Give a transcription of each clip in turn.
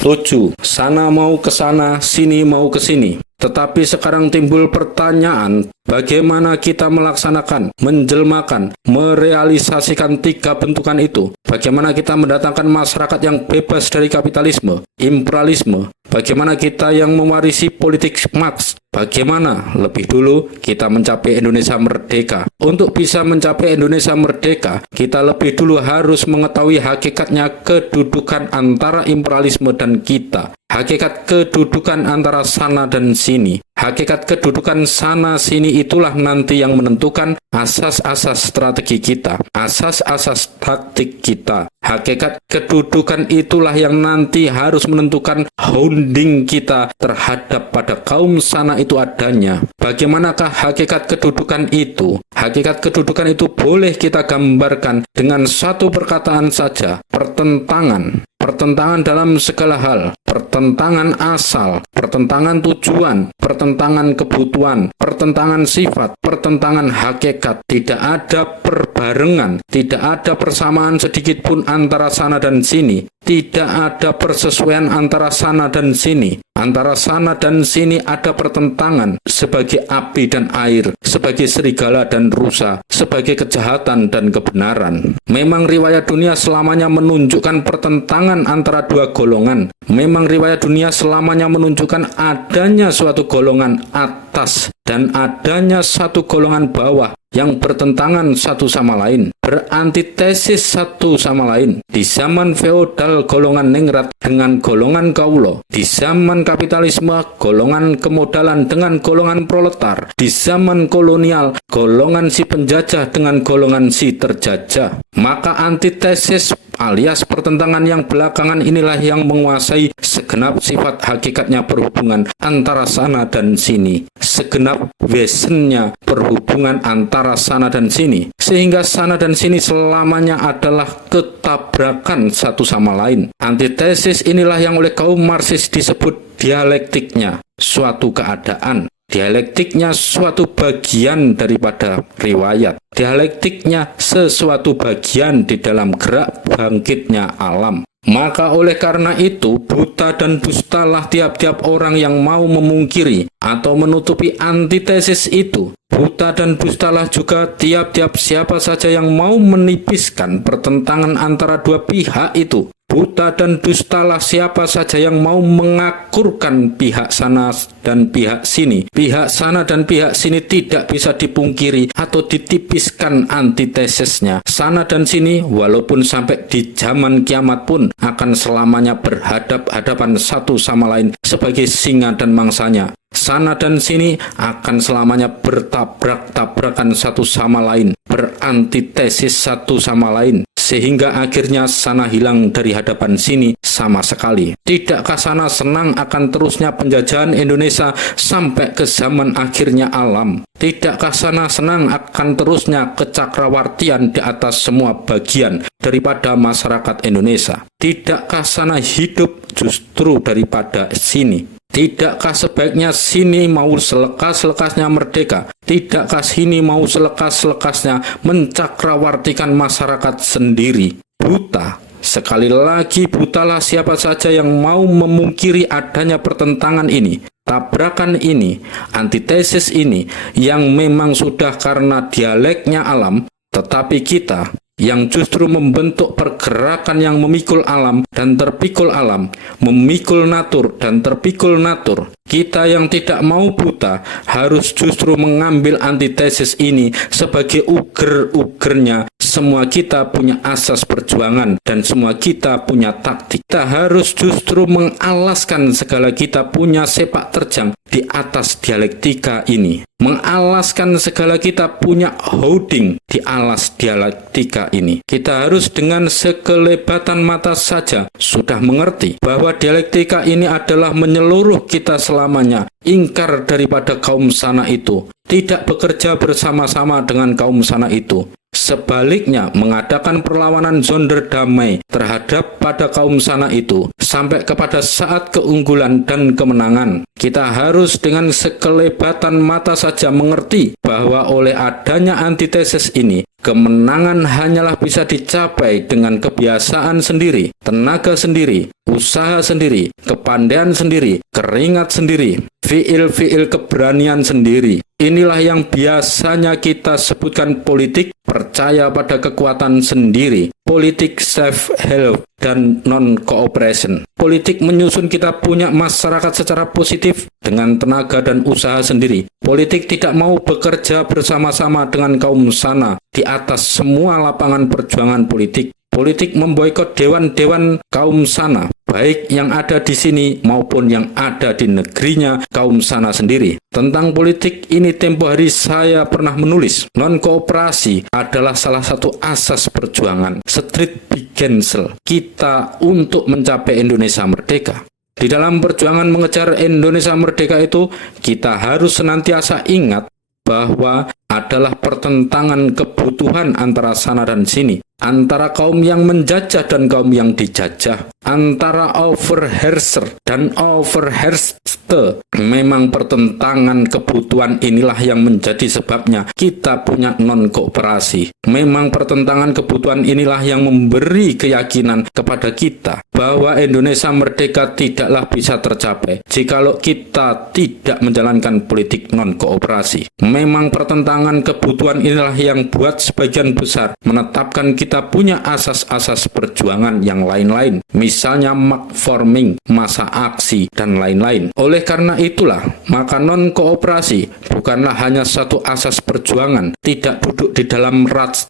7. Sana mau ke sana, sini mau ke sini. Tetapi sekarang timbul pertanyaan, bagaimana kita melaksanakan, menjelmakan, merealisasikan tiga bentukan itu? Bagaimana kita mendatangkan masyarakat yang bebas dari kapitalisme, imperialisme? Bagaimana kita yang mewarisi politik Marx? Bagaimana lebih dulu kita mencapai Indonesia merdeka? Untuk bisa mencapai Indonesia merdeka, kita lebih dulu harus mengetahui hakikatnya kedudukan antara imperialisme dan kita. Hakikat kedudukan antara sana dan sini. Hakikat kedudukan sana-sini itulah nanti yang menentukan asas-asas strategi kita, asas-asas taktik kita. Hakikat kedudukan itulah yang nanti harus menentukan holding kita terhadap pada kaum sana itu adanya. Bagaimanakah hakikat kedudukan itu? Hakikat kedudukan itu boleh kita gambarkan dengan satu perkataan saja, pertentangan. Pertentangan dalam segala hal, pertentangan asal, pertentangan tujuan, pertentangan kebutuhan, pertentangan sifat, pertentangan hakikat. Tidak ada perbarengan, tidak ada persamaan sedikit pun antara sana dan sini. Tidak ada persesuaian antara sana dan sini. Antara sana dan sini ada pertentangan sebagai api dan air, sebagai serigala dan rusa, sebagai kejahatan dan kebenaran. Memang riwayat dunia selamanya menunjukkan pertentangan antara dua golongan. Memang riwayat dunia selamanya menunjukkan adanya suatu golongan atas dan adanya satu golongan bawah yang bertentangan satu sama lain, berantitesis satu sama lain. Di zaman feodal golongan ningrat dengan golongan kaulo, di zaman kapitalisme golongan kemodalan dengan golongan proletar, di zaman kolonial golongan si penjajah dengan golongan si terjajah. Maka antitesis alias pertentangan yang belakangan inilah yang menguasai segenap sifat hakikatnya perhubungan antara sana dan sini, segenap wesennya perhubungan antara sana dan sini, sehingga sana dan sini selamanya adalah ketabrakan satu sama lain. Antitesis inilah yang oleh kaum Marxis disebut dialektiknya suatu keadaan. Dialektiknya suatu bagian daripada riwayat. Dialektiknya sesuatu bagian di dalam gerak bangkitnya alam. Maka oleh karena itu, buta dan dustalah tiap-tiap orang yang mau memungkiri atau menutupi antitesis itu. Buta dan dustalah juga tiap-tiap siapa saja yang mau menipiskan pertentangan antara dua pihak itu. Buta dan dustalah siapa saja yang mau mengakurkan pihak sana dan pihak sini. Pihak sana dan pihak sini tidak bisa dipungkiri atau ditipiskan antitesisnya. Sana dan sini walaupun sampai di zaman kiamat pun akan selamanya berhadap-hadapan satu sama lain sebagai singa dan mangsanya. Sana dan sini akan selamanya bertabrak-tabrakan satu sama lain, berantitesis satu sama lain, sehingga akhirnya sana hilang dari hadapan sini sama sekali. Tidakkah sana senang akan terusnya penjajahan Indonesia sampai ke zaman akhirnya alam? Tidakkah sana senang akan terusnya kecakrawartian di atas semua bagian daripada masyarakat Indonesia? Tidakkah sana hidup justru daripada sini? Tidakkah sebaiknya sini mau selekas-lekasnya merdeka? Tidakkah sini mau selekas-lekasnya mencakrawartikan masyarakat sendiri? Buta. Sekali lagi butalah siapa saja yang mau memungkiri adanya pertentangan ini, tabrakan ini, antitesis ini, yang memang sudah karena dialeknya alam, tetapi kita yang justru membentuk pergerakan yang memikul alam dan terpikul alam, memikul natur dan terpikul natur. Kita yang tidak mau buta harus justru mengambil antitesis ini sebagai uger-ugernya. Semua kita punya asas perjuangan dan semua kita punya taktik. Kita harus justru mengalaskan segala kita punya sepak terjang di atas dialektika ini. Mengalaskan segala kita punya holding di alas dialektika ini. Kita harus dengan sekelebatan mata saja sudah mengerti bahwa dialektika ini adalah menyeluruh kita selamanya. Ingkar daripada kaum sana itu, tidak bekerja bersama-sama dengan kaum sana itu. Sebaliknya, mengadakan perlawanan zonder damai terhadap pada kaum sana itu sampai kepada saat keunggulan dan kemenangan. Kita harus dengan sekelebatan mata saja mengerti bahwa oleh adanya antitesis ini, kemenangan hanyalah bisa dicapai dengan kebiasaan sendiri, tenaga sendiri, usaha sendiri, kepandaian sendiri, keringat sendiri, fiil-fiil keberanian sendiri. Inilah yang biasanya kita sebutkan politik percaya pada kekuatan sendiri, politik self-help dan non-cooperation. Politik menyusun kita punya masyarakat secara positif dengan tenaga dan usaha sendiri. Politik tidak mau bekerja bersama-sama dengan kaum sana di atas semua lapangan perjuangan politik. Politik memboikot dewan-dewan kaum sana, baik yang ada di sini maupun yang ada di negerinya kaum sana sendiri. Tentang politik ini tempo hari saya pernah menulis, non-kooperasi adalah salah satu asas perjuangan Street Begensel kita untuk mencapai Indonesia merdeka. Di dalam perjuangan mengejar Indonesia merdeka itu, kita harus senantiasa ingat bahwa adalah pertentangan kebutuhan antara sana dan sini, antara kaum yang menjajah dan kaum yang dijajah, antara overherrscher dan overherrschte. Memang pertentangan kebutuhan inilah yang menjadi sebabnya kita punya non-kooperasi. Memang pertentangan kebutuhan inilah yang memberi keyakinan kepada kita bahwa Indonesia merdeka tidaklah bisa tercapai jikalau kita tidak menjalankan politik non-kooperasi. Memang pertentangan kebutuhan inilah yang buat sebagian besar menetapkan kita punya asas-asas perjuangan yang lain-lain, misalnya mark forming, masa aksi, dan lain-lain. Oleh karena itulah, maka non-kooperasi bukanlah hanya satu asas perjuangan, tidak duduk di dalam rat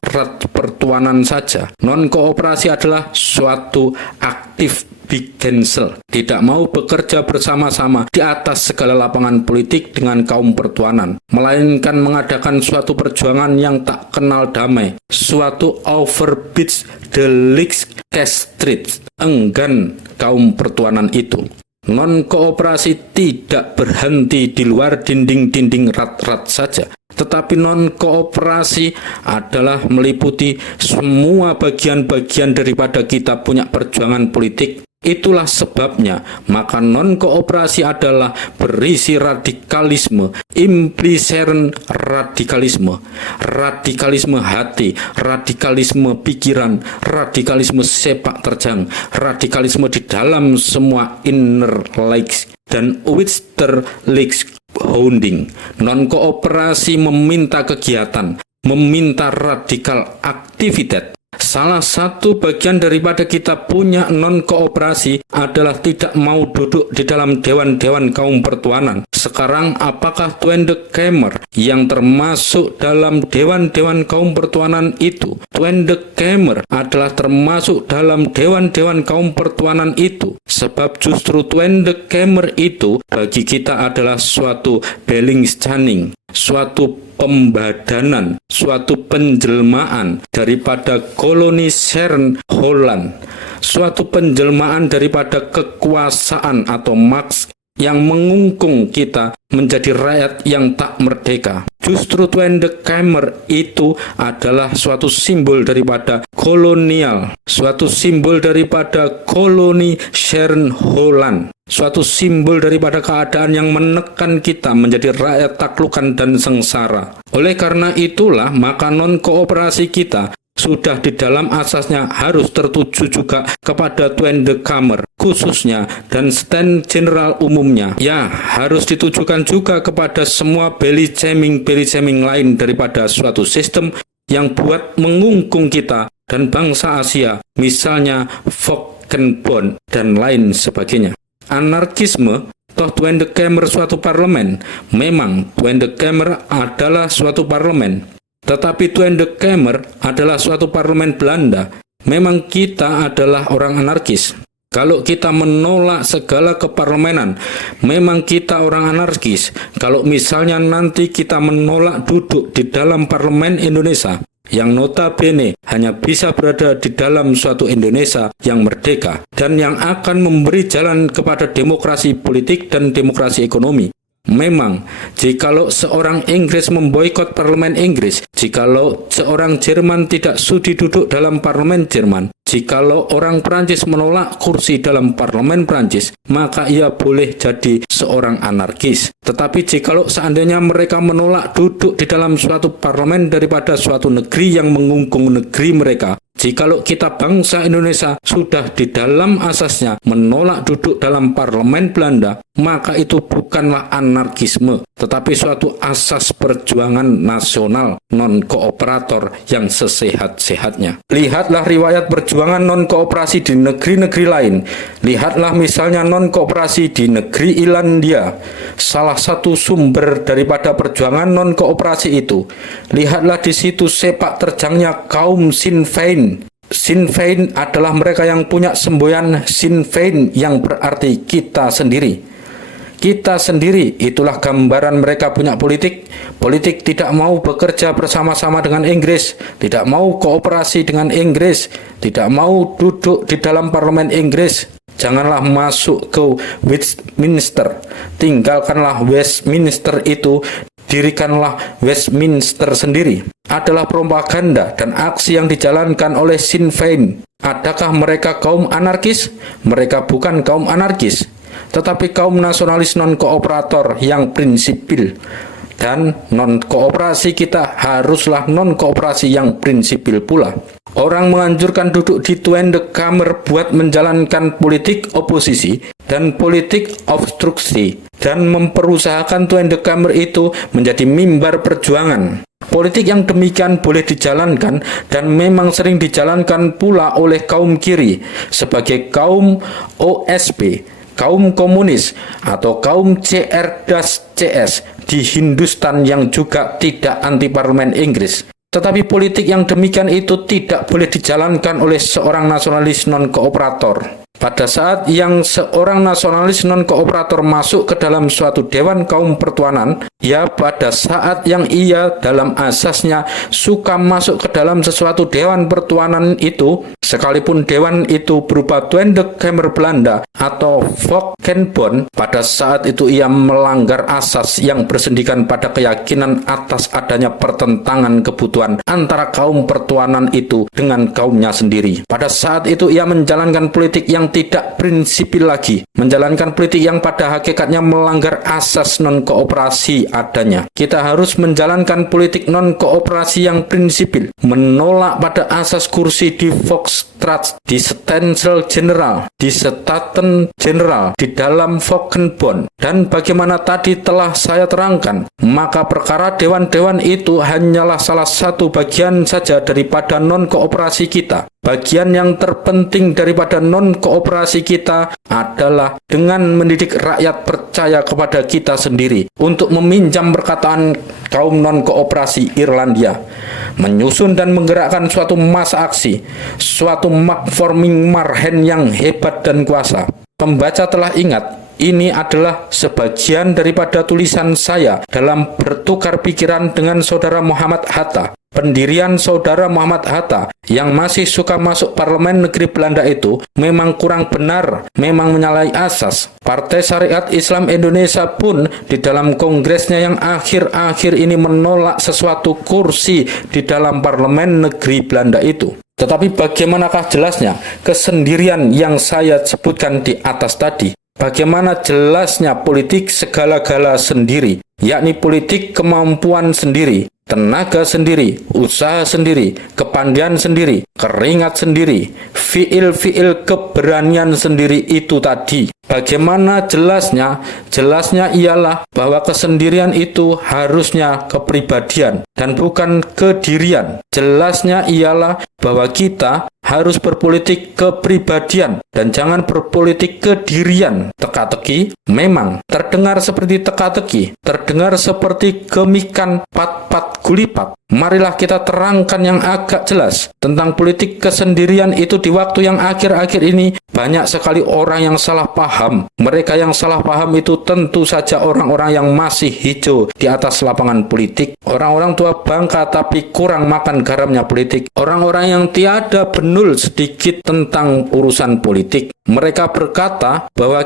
pertuanan saja. Non-kooperasi adalah suatu aktif Begensel, tidak mau bekerja bersama-sama di atas segala lapangan politik dengan kaum pertuanan, melainkan mengadakan suatu perjuangan yang tak kenal damai, suatu overbeats the leaks street, enggan kaum pertuanan itu. Non-kooperasi tidak berhenti di luar dinding-dinding rat-rat saja, tetapi non-kooperasi adalah meliputi semua bagian-bagian daripada kita punya perjuangan politik. Itulah sebabnya, maka non-kooperasi adalah berisi radikalisme, impliseren radikalisme, radikalisme hati, radikalisme pikiran, radikalisme sepak terjang, radikalisme di dalam semua inner legs dan outer legs hounding. Non-kooperasi meminta kegiatan, meminta radikal aktivitas. Salah satu bagian daripada kita punya non-kooperasi adalah tidak mau duduk di dalam dewan-dewan kaum pertuanan. Sekarang apakah Tweede Kamer yang termasuk dalam dewan-dewan kaum pertuanan itu? Tweede Kamer adalah termasuk dalam dewan-dewan kaum pertuanan itu. Sebab justru Tweede Kamer itu bagi kita adalah suatu Belingscanning, suatu pembadanan, suatu penjelmaan daripada koloniseren Holland, suatu penjelmaan daripada kekuasaan atau maks yang mengungkung kita menjadi rakyat yang tak merdeka. Justru Tweede Kamer itu adalah suatu simbol daripada kolonial, suatu simbol daripada koloniseren Holland, suatu simbol daripada keadaan yang menekan kita menjadi rakyat taklukan dan sengsara. Oleh karena itulah, maka non-kooperasi kita sudah di dalam asasnya harus tertuju juga kepada Tweede Kamer khususnya dan stand general umumnya. Ya, harus ditujukan juga kepada semua belly-jamming lain daripada suatu sistem yang buat mengungkung kita dan bangsa Asia, misalnya Voggenbond dan lain sebagainya. Anarkisme, toh Tweede Kamer suatu parlemen. Memang Tweede Kamer adalah suatu parlemen. Tetapi Tweede Kamer adalah suatu parlemen Belanda. Memang kita adalah orang anarkis. Kalau kita menolak segala keparlemenan, memang kita orang anarkis. Kalau misalnya nanti kita menolak duduk di dalam parlemen Indonesia, yang notabene hanya bisa berada di dalam suatu Indonesia yang merdeka dan yang akan memberi jalan kepada demokrasi politik dan demokrasi ekonomi. Memang, jikalau seorang Inggris memboikot parlemen Inggris, jikalau seorang Jerman tidak sudi duduk dalam parlemen Jerman, jikalau orang Prancis menolak kursi dalam parlemen Prancis, maka ia boleh jadi seorang anarkis. Tetapi jikalau seandainya mereka menolak duduk di dalam suatu parlemen daripada suatu negeri yang mengungkung negeri mereka, jikalau kita bangsa Indonesia sudah di dalam asasnya menolak duduk dalam parlemen Belanda, maka itu bukanlah anarkisme, tetapi suatu asas perjuangan nasional non-kooperator yang sesehat-sehatnya. Lihatlah riwayat perjuangan non-kooperasi di negeri-negeri lain. Lihatlah misalnya non-kooperasi di negeri Irlandia, salah satu sumber daripada perjuangan non-kooperasi itu. Lihatlah di situ sepak terjangnya kaum Sinn Féin. Sinn Féin adalah mereka yang punya semboyan Sinn Féin yang berarti kita sendiri. Kita sendiri, itulah gambaran mereka punya politik. Politik tidak mau bekerja bersama-sama dengan Inggris, tidak mau kooperasi dengan Inggris, tidak mau duduk di dalam parlemen Inggris. Janganlah masuk ke Westminster, tinggalkanlah Westminster itu, dirikanlah Westminster sendiri. Adalah propaganda dan aksi yang dijalankan oleh Sinn Féin. Adakah mereka kaum anarkis? Mereka bukan kaum anarkis, tetapi kaum nasionalis non-kooperator yang prinsipil. Dan non-kooperasi kita haruslah non-kooperasi yang prinsipil pula. Orang menganjurkan duduk di Tweede Kamer buat menjalankan politik oposisi dan politik obstruksi, dan memperusahakan Tweede Kamer itu menjadi mimbar perjuangan. Politik yang demikian boleh dijalankan dan memang sering dijalankan pula oleh kaum kiri sebagai kaum OSP, kaum komunis, atau kaum CR-CS di Hindustan yang juga tidak anti parlemen Inggris. Tetapi politik yang demikian itu tidak boleh dijalankan oleh seorang nasionalis non-kooperator. Pada saat yang seorang nasionalis non-kooperator masuk ke dalam suatu dewan kaum pertuanan, ya pada saat yang ia dalam asasnya suka masuk ke dalam sesuatu dewan pertuanan itu, sekalipun dewan itu berupa Tweede Kamer Belanda atau Valkenbond, pada saat itu ia melanggar asas yang bersendikan pada keyakinan atas adanya pertentangan kebutuhan antara kaum pertuanan itu dengan kaumnya sendiri. Pada saat itu ia menjalankan politik yang tidak prinsipil lagi, menjalankan politik yang pada hakikatnya melanggar asas non-kooperasi adanya. Kita harus menjalankan politik non-kooperasi yang prinsipil, menolak pada asas kursi di Volksstraat, di Staten General, di Staten General, di dalam Valkenbond. Dan bagaimana tadi telah saya terangkan, maka perkara dewan-dewan itu hanyalah salah satu bagian saja daripada non-kooperasi kita. Bagian yang terpenting daripada non-kooperasi kita adalah dengan mendidik rakyat percaya kepada kita sendiri untuk meminjam perkataan kaum non-kooperasi Irlandia, menyusun dan menggerakkan suatu masa aksi, suatu Mac-forming Marhen yang hebat dan kuasa. Pembaca telah ingat, ini adalah sebagian daripada tulisan saya dalam bertukar pikiran dengan saudara Muhammad Hatta. Pendirian saudara Muhammad Hatta yang masih suka masuk parlemen negeri Belanda itu memang kurang benar, memang menyalahi asas. Partai Syariat Islam Indonesia pun di dalam kongresnya yang akhir-akhir ini menolak sesuatu kursi di dalam parlemen negeri Belanda itu. Tetapi bagaimanakah jelasnya kesendirian yang saya sebutkan di atas tadi? Bagaimana jelasnya politik segala-gala sendiri, yakni politik kemampuan sendiri, tenaga sendiri, usaha sendiri, kepandaian sendiri, keringat sendiri, fiil-fiil keberanian sendiri itu tadi. Bagaimana jelasnya? Jelasnya ialah bahwa kesendirian itu harusnya kepribadian dan bukan kedirian. Jelasnya ialah bahwa kita harus berpolitik kepribadian dan jangan berpolitik kedirian. Teka-teki memang terdengar seperti teka-teki, terdengar seperti gemikan pat-pat gulipat. Marilah kita terangkan yang agak jelas tentang politik kesendirian itu di waktu yang akhir-akhir ini. Banyak sekali orang yang salah paham. Mereka yang salah paham itu tentu saja orang-orang yang masih hijau di atas lapangan politik. Orang-orang tua bangka tapi kurang makan garamnya politik. Orang-orang yang tiada benur benul sedikit tentang urusan politik. Mereka berkata bahwa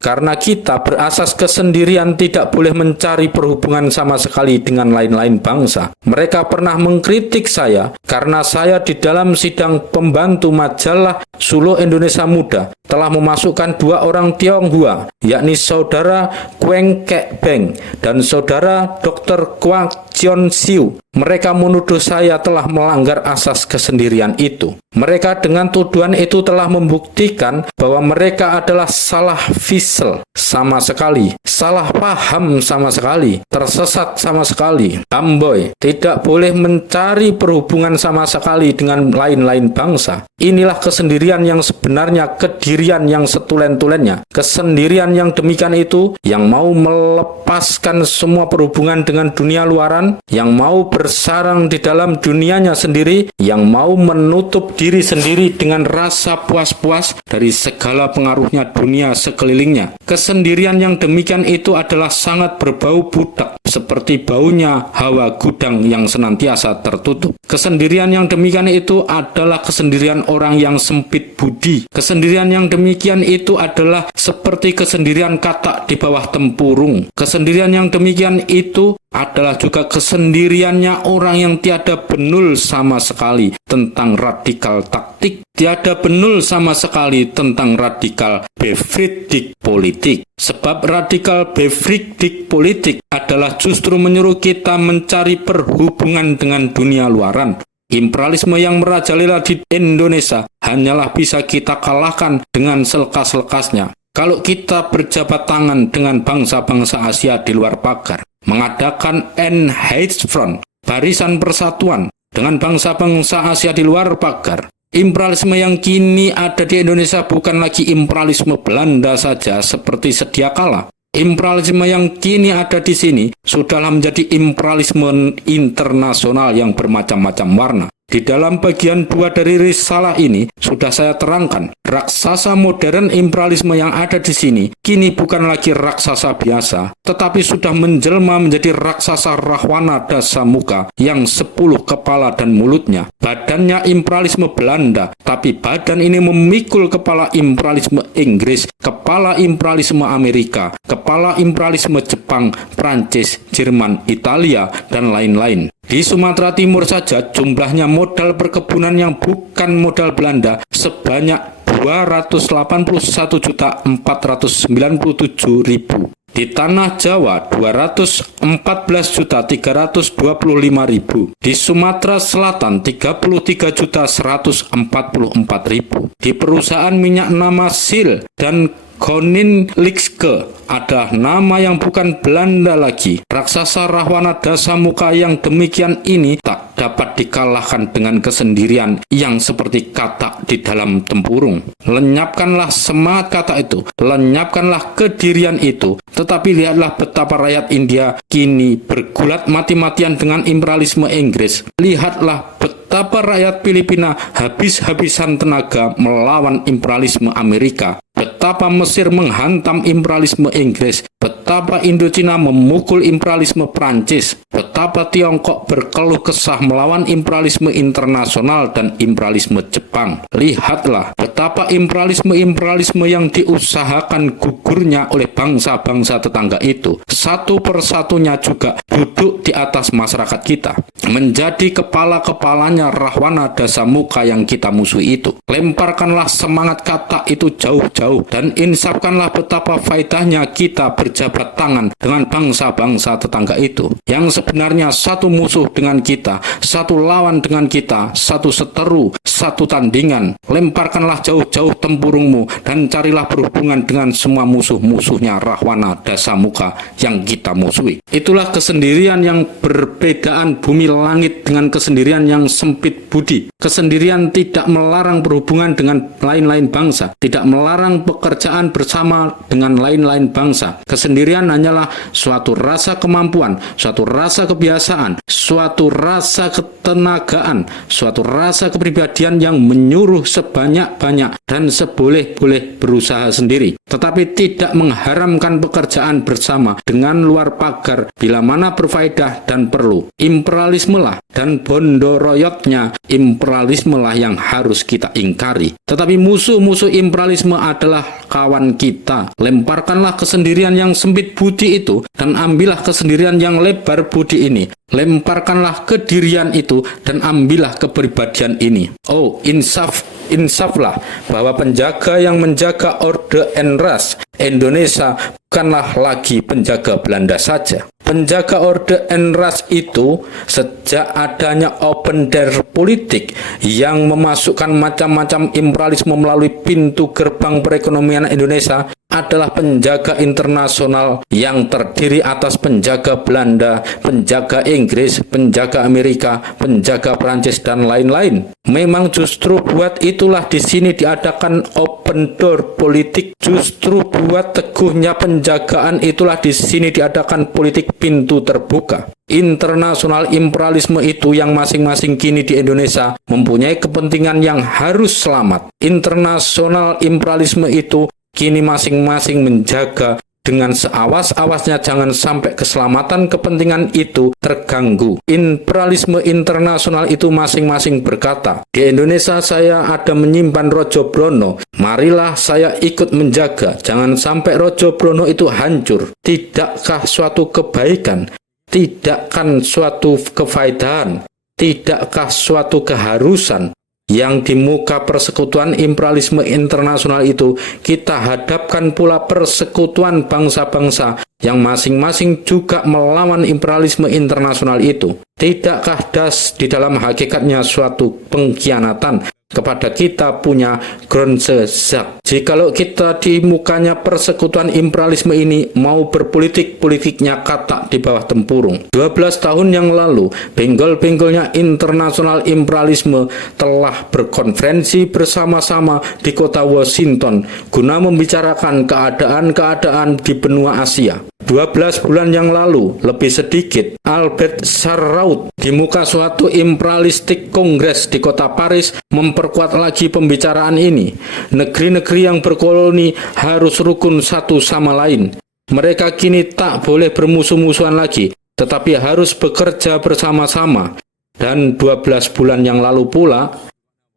karena kita berasas kesendirian tidak boleh mencari perhubungan sama sekali dengan lain-lain bangsa. Mereka pernah mengkritik saya karena saya di dalam sidang pembantu majalah Suluh Indonesia Muda telah memasukkan 2 orang Tionghoa, yakni saudara Kweng Kek Beng dan saudara Dr. Kwak Chion Siu. Mereka menuduh saya telah melanggar asas kesendirian itu. Mereka dengan tuduhan itu telah membuktikan bahwa mereka adalah salah visel sama sekali, salah paham sama sekali, tersesat sama sekali. Amboy, tidak boleh mencari perhubungan sama sekali dengan lain-lain bangsa. Inilah kesendirian yang sebenarnya, kedirian yang setulen-tulennya. Kesendirian yang demikian itu, yang mau melepaskan semua perhubungan dengan dunia luaran, yang mau bersarang di dalam dunianya sendiri, yang mau menutup diri sendiri dengan rasa puas-puas dari segala pengaruhnya dunia sekelilingnya. Kesendirian yang demikian itu adalah sangat berbau budak, seperti baunya hawa gudang yang senantiasa tertutup. Kesendirian yang demikian itu adalah kesendirian orang yang sempit budi. Kesendirian yang demikian itu adalah seperti kesendirian katak di bawah tempurung. Kesendirian yang demikian itu adalah juga kesendiriannya orang yang tiada benul sama sekali tentang radikal taktik, tiada benul sama sekali tentang radikal befridik politik. Sebab radikal befridik politik adalah justru menyuruh kita mencari perhubungan dengan dunia luaran. Imperialisme yang merajalela di Indonesia hanyalah bisa kita kalahkan dengan selekas-lekasnya kalau kita berjabat tangan dengan bangsa-bangsa Asia di luar pagar, mengadakan Einheitsfront, barisan persatuan dengan bangsa-bangsa Asia di luar pagar. Imperialisme yang kini ada di Indonesia bukan lagi imperialisme Belanda saja seperti sedia kala. Imperialisme yang kini ada di sini sudahlah menjadi imperialisme internasional yang bermacam-macam warna. Di dalam bagian 2 dari risalah ini sudah saya terangkan, raksasa modern imperialisme yang ada di sini kini bukan lagi raksasa biasa, tetapi sudah menjelma menjadi raksasa Rahwana Dasamuka yang 10 kepala dan mulutnya. Badannya imperialisme Belanda, tapi badan ini memikul kepala imperialisme Inggris, kepala imperialisme Amerika, kepala imperialisme Jepang, Prancis, Jerman, Italia, dan lain-lain. Di Sumatera Timur saja jumlahnya modal perkebunan yang bukan modal Belanda sebanyak 281.497.000. Di Tanah Jawa 214.325.000. Di Sumatera Selatan 33.144.000. Di perusahaan minyak nama SIL dan Koninlikske adalah nama yang bukan Belanda lagi. Raksasa Rahwana Dasamuka yang demikian ini tak dapat dikalahkan dengan kesendirian yang seperti katak di dalam tempurung. Lenyapkanlah semangat kata itu, lenyapkanlah kedirian itu. Tetapi lihatlah betapa rakyat India kini bergulat mati-matian dengan imperialisme Inggris. Lihatlah betapa rakyat Filipina habis-habisan tenaga melawan imperialisme Amerika. Betapa Mesir menghantam imperialisme Inggris, betapa Indochina memukul imperialisme Prancis, betapa Tiongkok berkeluh kesah melawan imperialisme internasional dan imperialisme Jepang. Lihatlah betapa imperialisme yang diusahakan gugurnya oleh bangsa-bangsa tetangga itu, satu persatunya juga duduk di atas masyarakat kita, menjadi kepala-kepalanya Rahwana Dasamuka yang kita musuhi itu. Lemparkanlah semangat kata itu jauh-jauh dan insafkanlah betapa faedahnya kita berjabat tangan dengan bangsa-bangsa tetangga itu yang sebenarnya satu musuh dengan kita, satu lawan dengan kita, satu seteru, satu tandingan. Lemparkanlah jauh-jauh tempurungmu dan carilah berhubungan dengan semua musuh-musuhnya Rahwana Dasamuka yang kita musuhi. Itulah kesendirian yang berbedaan bumi langit dengan kesendirian yang sempit budi. Kesendirian tidak melarang berhubungan dengan lain-lain bangsa, tidak melarang pekerjaan pekerjaan bersama dengan lain-lain bangsa. Kesendirian hanyalah suatu rasa kemampuan, suatu rasa kebiasaan, suatu rasa ketenagaan, suatu rasa kepribadian yang menyuruh sebanyak-banyak dan seboleh-boleh berusaha sendiri, tetapi tidak mengharamkan pekerjaan bersama dengan luar pagar bila mana berfaedah dan perlu. Imperialisme lah dan bondoroyotnya imperialisme lah yang harus kita ingkari. Tetapi musuh-musuh imperialisme adalah kawan kita. Lemparkanlah kesendirian yang sempit budi itu dan ambillah kesendirian yang lebar budi ini. Lemparkanlah kedirian itu dan ambillah kepribadian ini. Oh, insaflah bahwa penjaga yang menjaga Orde en Ras Indonesia bukanlah lagi penjaga Belanda saja. Penjaga Orde en Ras itu sejak adanya open door politik yang memasukkan macam-macam imperialisme melalui pintu gerbang perekonomian Indonesia adalah penjaga internasional yang terdiri atas penjaga Belanda, penjaga Inggris, penjaga Amerika, penjaga Prancis, dan lain-lain. Memang justru buat itulah di sini diadakan open door politik. Justru buat teguhnya penjagaan itulah di sini diadakan politik pintu terbuka. Internasional imperialisme itu yang masing-masing kini di Indonesia mempunyai kepentingan yang harus selamat. Internasional imperialisme itu kini masing-masing menjaga dengan seawas-awasnya jangan sampai keselamatan kepentingan itu terganggu. Imperialisme internasional itu masing-masing berkata, di Indonesia saya ada menyimpan Rojo Brono, marilah saya ikut menjaga, jangan sampai Rojo Brono itu hancur. Tidakkah suatu kebaikan? Tidakkah suatu kefaedahan? Tidakkah suatu keharusan yang di muka persekutuan imperialisme internasional itu kita hadapkan pula persekutuan bangsa-bangsa yang masing-masing juga melawan imperialisme internasional itu? Tidakkah das di dalam hakikatnya suatu pengkhianatan kepada kita punya Grundgesetz? Jikalau kita di mukanya persekutuan imperialisme ini mau berpolitik, politiknya katak di bawah tempurung. 12 tahun yang lalu, benggol-benggolnya internasional imperialisme telah berkonferensi bersama-sama di kota Washington guna membicarakan keadaan-keadaan di benua Asia. 12 bulan yang lalu, lebih sedikit, Albert Sarraut di muka suatu imperialistik kongres di kota Paris memperkuat lagi pembicaraan ini. Negeri-negeri yang berkoloni harus rukun satu sama lain. Mereka kini tak boleh bermusuh-musuhan lagi, tetapi harus bekerja bersama-sama. Dan 12 bulan yang lalu pula,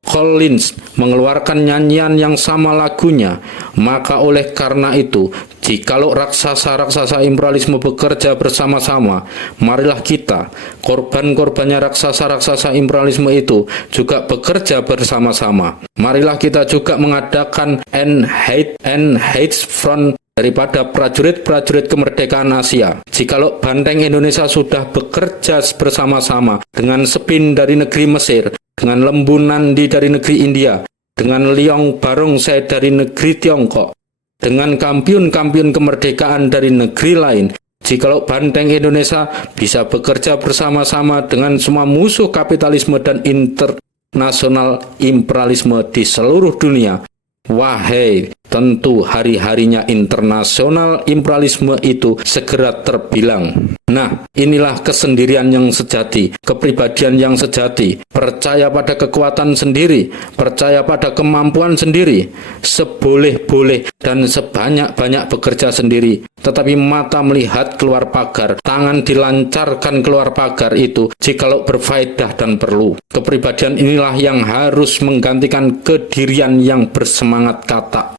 Collins mengeluarkan nyanyian yang sama lagunya. Maka oleh karena itu, jikalau raksasa-raksasa imperialisme bekerja bersama-sama, marilah kita, korban-korbannya raksasa-raksasa imperialisme itu, juga bekerja bersama-sama. Marilah kita juga mengadakan Hate Front daripada prajurit-prajurit kemerdekaan Asia. Jikalau Banteng Indonesia sudah bekerja bersama-sama dengan Sepin dari negeri Mesir, dengan Lembu Nandi dari negeri India, dengan Liong Barongsai dari negeri Tiongkok, dengan kampiun-kampiun kemerdekaan dari negeri lain, jikalau Banteng Indonesia bisa bekerja bersama-sama dengan semua musuh kapitalisme dan internasional imperialisme di seluruh dunia, wahai, tentu hari-harinya internasional imperialisme itu segera terbilang. Nah, inilah kesendirian yang sejati, kepribadian yang sejati, percaya pada kekuatan sendiri, percaya pada kemampuan sendiri, seboleh-boleh dan sebanyak-banyak bekerja sendiri, tetapi mata melihat keluar pagar, tangan dilancarkan keluar pagar itu jikalau berfaedah dan perlu. Kepribadian inilah yang harus menggantikan kedirian yang bersemangat katak.